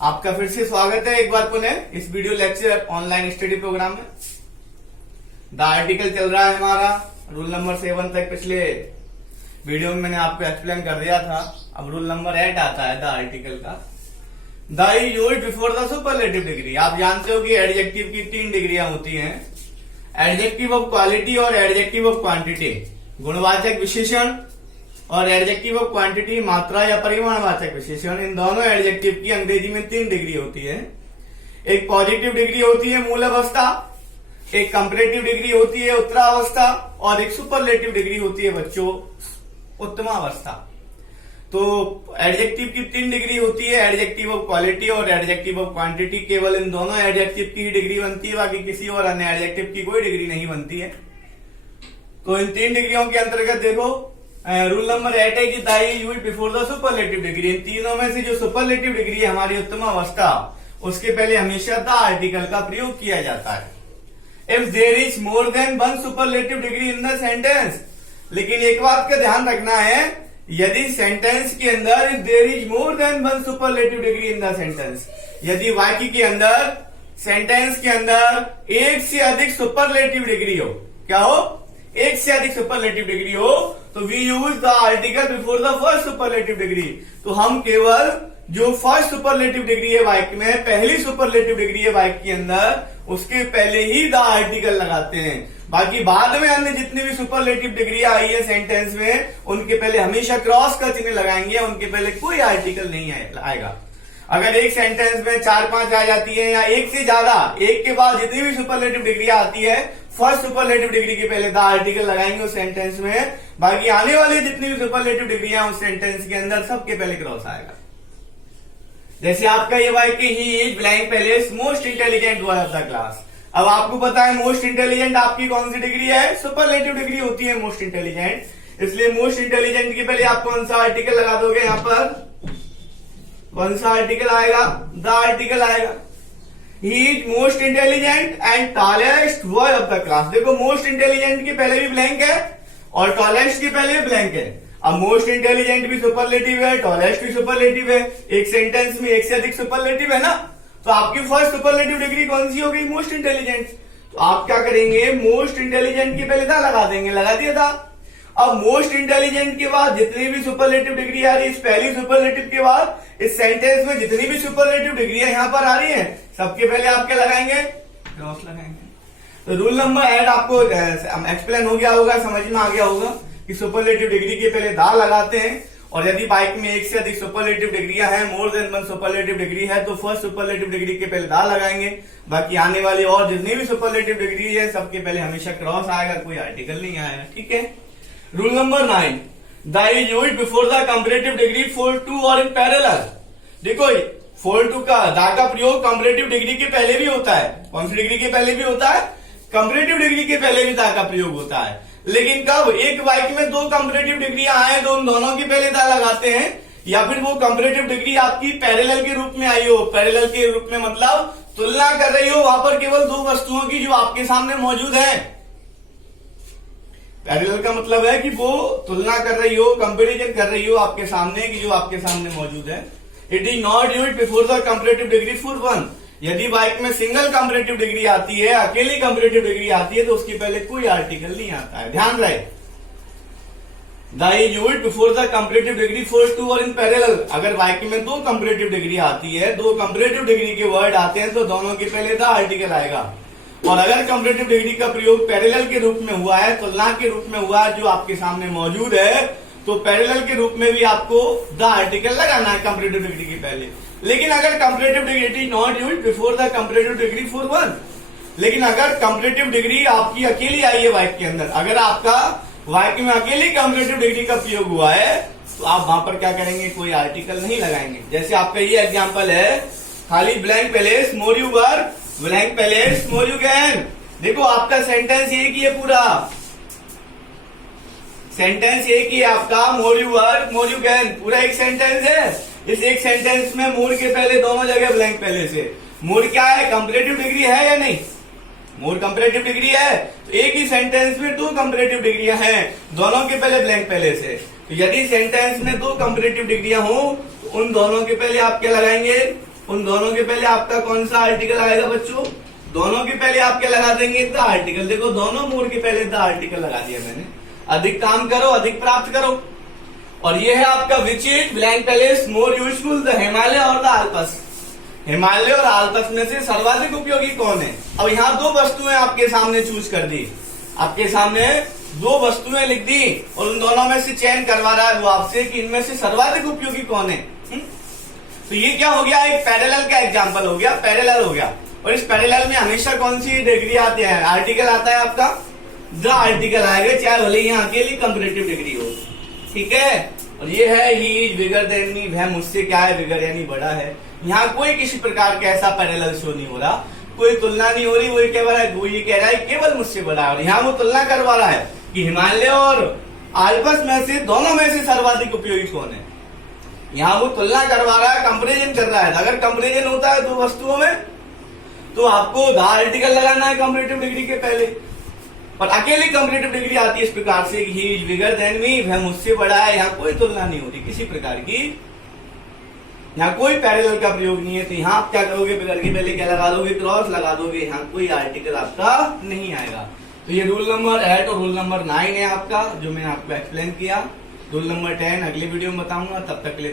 आपका फिर से स्वागत है एक बार पुनः इस video lecture online study program में। द आर्टिकल चल रहा है हमारा रूल नंबर 7 तक। पिछले वीडियो में मैंने आपको एक्सप्लेन कर दिया था। अब रूल नंबर 8 आता है द आर्टिकल का। The is used before the superlative degree. आप जानते हो कि एडजेक्टिव की 3 डिग्रियां होती हैं, एडजेक्टिव ऑफ क्वालिटी और एडजेक्टिव ऑफ क्वांटिटी, गुणवाचक विशेषण, और एडजेक्टिव ऑफ क्वांटिटी मात्रा या परिमाणवाचक विशेषण। इन दोनों एडजेक्टिव की अंग्रेजी में 3 डिग्री होती है। एक पॉजिटिव डिग्री होती है मूल अवस्था, एक कंपैरेटिव डिग्री होती है उत्तरावस्था, और एक सुपरलेटिव डिग्री होती है बच्चों उत्तमावस्था। तो एडजेक्टिव की 3 डिग्री होती है, एडजेक्टिव ऑफ क्वालिटी और एडजेक्टिव ऑफ क्वांटिटी। केवल इन दोनों एडजेक्टिव की ही डिग्री बनती है, बाकी किसी और अन्य एडजेक्टिव की कोई डिग्री नहीं बनती है। तो इन 3 डिग्रियों के अंतर्गत देखो रूल नंबर 8 है कि the is used before the superlative degree. इन तीनों में से जो सुपरलेटिव डिग्री है हमारी उत्तम अवस्था, उसके पहले हमेशा द आर्टिकल का प्रयोग किया जाता है। If there is more than 1 superlative degree in the sentence. लेकिन एक बात का ध्यान रखना है, यदि सेंटेंस के अंदर if there is more than 1 superlative degree in the sentence, यदि वाक्य के अंदर सेंटेंस के अंदर एक से अधिक सुपरलेटिव डिग्री हो, क्या हो, एक से अधिक सुपरलेटिव डिग्री हो, तो we use the article before the first superlative degree. तो हम केवल जो फर्स्ट सुपरलेटिव डिग्री है वाक्य में, पहली सुपरलेटिव डिग्री है वाक्य के अंदर, उसके पहले ही द आर्टिकल लगाते हैं। बाकी बाद में अन्य जितनी भी सुपरलेटिव डिग्री आई है सेंटेंस में, उनके पहले हमेशा क्रॉस का चिन्ह लगाएंगे, उनके पहले कोई आर्टिकल नहीं आएगा। अगर एक सेंटेंस में 4-5 आ जाती है या एक से ज्यादा, एक के बाद जितनी भी सुपरलेटिव डिग्री आती है, फर्स्ट सुपरलेटिव डिग्री के पहले द आर्टिकल लगाएंगे उस सेंटेंस में। बाकी आने वाली जितनी भी सुपरलेटिव डिग्रियां उस सेंटेंस के अंदर, सबके पहले क्रॉस आएगा। जैसे आपका ये वाक्य he is blank palace most intelligent boy of the class. अब आपको पता है मोस्ट इंटेलिजेंट आपकी कौन सी डिग्री है, सुपरलेटिव डिग्री होती है मोस्ट इंटेलिजेंट। इसलिए मोस्ट इंटेलिजेंट के पहले आप कौन सा आर्टिकल लगा दोगे, यहां पर कौन सा आर्टिकल आएगा, द आर्टिकल आएगा। He is most intelligent and tallest boy of the class. देखो मोस्ट इंटेलिजेंट के पहले भी ब्लैंक है और टॉलेस्ट के पहले भी ब्लैंक है। अब मोस्ट इंटेलिजेंट भी सुपरलेटिव है, टॉलेस्ट भी सुपरलेटिव है, एक सेंटेंस में एक से अधिक सुपरलेटिव है ना। तो आपकी फर्स्ट सुपरलेटिव डिग्री कौन सी हो गई, मोस्ट इंटेलिजेंट। तो आप क्या करेंगे, मोस्ट इंटेलिजेंट के पहले था लगा देंगे, लगा दिया था। अब मोस्ट इंटेलिजेंट के बाद जितनी भी सुपरलेटिव डिग्री आ रही है, इस पहली सुपरलेटिव के बाद इस सेंटेंस में जितनी भी सुपरलेटिव डिग्री यहां पर आ रही है, सबके पहले आप क्या लगाएंगे, क्रॉस लगाएंगे। तो रूल नंबर 8 आपको एक्सप्लेन हो गया होगा, समझ में आ गया होगा कि सुपरलेटिव डिग्री के पहले दा लगाते हैं। और यदि बाइक में एक से अधिक सुपरलेटिव डिग्रियां हैं, मोर देन 1 सुपरलेटिव डिग्री है, तो फर्स्ट सुपरलेटिव डिग्री के पहले दा लगाएंगे। बाकी आने वाली और जितनी भी सुपरलेटिव डिग्री है, सबके पहले हमेशा क्रॉस आएगा, कोई आर्टिकल नहीं आएगा। ठीक है। Rule number 9, the is used before the comparative degree for two और इन पैरेलल। देखो फॉर टू का दा का प्रयोग कंपैरेटिव डिग्री के पहले भी होता है। कौन सी डिग्री के पहले भी होता है, कंपैरेटिव डिग्री के पहले भी दा का प्रयोग होता है। लेकिन कब, एक वाक्य में 2 कंपैरेटिव डिग्रियां आए तो उन दोनों के पहले दा लगाते हैं, या फिर वो कंपैरेटिव डिग्री आपकी पैरेलल के रूप में आई हो। पैरेलल के रूप में मतलब तुलना कर रही हो, वहां पर केवल 2 वस्तुओं की जो आपके सामने मौजूद है। पैरेलल का मतलब है कि वो तुलना कर रही हो, कंपैरिजन कर रही हो आपके सामने, की जो आपके सामने मौजूद है। It is not used before the comparative degree for 1। यदि वाक्य में सिंगल कंपैरेटिव डिग्री आती है, अकेली कंपैरेटिव डिग्री आती है, तो उसके पहले कोई आर्टिकल नहीं आता है, ध्यान रहे। The is used before the comparative degree for 2 और इन पैरेलल। अगर वाक्य में 2 कंपैरेटिव डिग्री आती है, 2 कंपैरेटिव डिग्री के वर्ड आते हैं, तो दोनों के पहले द आर्टिकल आएगा। और अगर कंपैरेटिव डिग्री का प्रयोग पैरेलल के रूप में हुआ है, तुलना के रूप में हुआ है, जो आपके सामने मौजूद है, तो पैरेलल के रूप में भी आपको द आर्टिकल लगाना है कंपैरेटिव डिग्री के पहले। लेकिन अगर comparative degree not used before the comparative degree for 1, लेकिन अगर कंपैरेटिव डिग्री आपकी अकेली आई है वाक्य के अंदर, अगर आपका वाक्य में अकेली कंपैरेटिव डिग्री का प्रयोग हुआ है, तो आप वहां पर क्या करेंगे, कोई आर्टिकल नहीं लगाएंगे। जैसे आपका ये एग्जाम्पल है, खाली blank palace more you work, blank palace more you can. देखो आपका सेंटेंस एक ही है, पूरा सेंटेंस एक ही है आपका, more you work more you can, पूरा एक सेंटेंस है। इस एक सेंटेंस में मोर के पहले दोनों जगह ब्लैंक पैलेस है। मोर क्या है, कंपैरेटिव डिग्री है या नहीं, मोर कंपैरेटिव डिग्री है। तो एक ही सेंटेंस में 2 कंपैरेटिव डिग्रियां हैं, दोनों के पहले ब्लैंक पैलेस है। तो यदि सेंटेंस में 2 कंपैरेटिव डिग्रियां हो, तो उन दोनों के पहले आप क्या लगाएंगे, उन दोनों के पहले आपका कौन सा आर्टिकल आएगा बच्चों? दोनों के पहले आप क्या लगा देंगे? The article. देखो दोनों मोर के पहले द आर्टिकल लगा दिया मैंने। अधिक काम करो, अधिक प्राप्त करो। और ये है आपका which is blank palace more useful, the Himalaya और द आल्प्स। हिमालय और आल्प्स में से सर्वाधिक उपयोगी कौन है? अब यहाँ दो वस्तुएं आपके सामने चूज कर दी, आपके सामने दो वस्तुएं लिख दी और उन दोनों में से चयन करवा रहा है वो आपसे कि इनमें से सर्वाधिक उपयोगी कौन है। तो ये क्या हो गया? एक पैरेलल का एग्जांपल हो गया, पैरेलल हो गया। और इस पैरेलल में हमेशा कौन सी डिग्री आती है? आर्टिकल आता है आपका, द आर्टिकल आएगा, चाहे भले यहाँ अकेली कंपैरेटिव डिग्री हो। ठीक है। और ये है he is bigger than me, वह मुझसे क्या है? बिगर यानी बड़ा है। यहाँ कोई किसी प्रकार का ऐसा पैरेलल शो नहीं हो रहा, कोई तुलना नहीं हो रही। वो ये कह रहा है केवल मुझसे बड़ा है। और यहाँ वो तुलना करवा रहा है कि हिमालय और आल्प्स में से दोनों में से सर्वाधिक उपयोगी कौन है। यहाँ वो तुलना करवा रहा है, कंपेरिजन कर रहा है। अगर कंपेरिजन होता है दो वस्तुओं में तो आपको द आर्टिकल लगाना है कंपैरेटिव डिग्री के पहले। पर अकेली कंपैरेटिव डिग्री आती है इस प्रकार से he is bigger than me, वह मुझसे बड़ा है। यहाँ कोई तुलना नहीं होती किसी प्रकार की, यहाँ कोई पैरेलल का प्रयोग नहीं है। तो यहाँ आप क्या करोगे? बिगर के पहले क्या लगा दोगे? क्रॉस लगा दोगे। यहाँ कोई आर्टिकल आपका नहीं आएगा। तो ये रूल नंबर 8 और रूल नंबर 9 है आपका, जो मैंने आपको एक्सप्लेन किया। रूल नंबर 10 अगले वीडियो में बताऊंगा। तब तक के लिए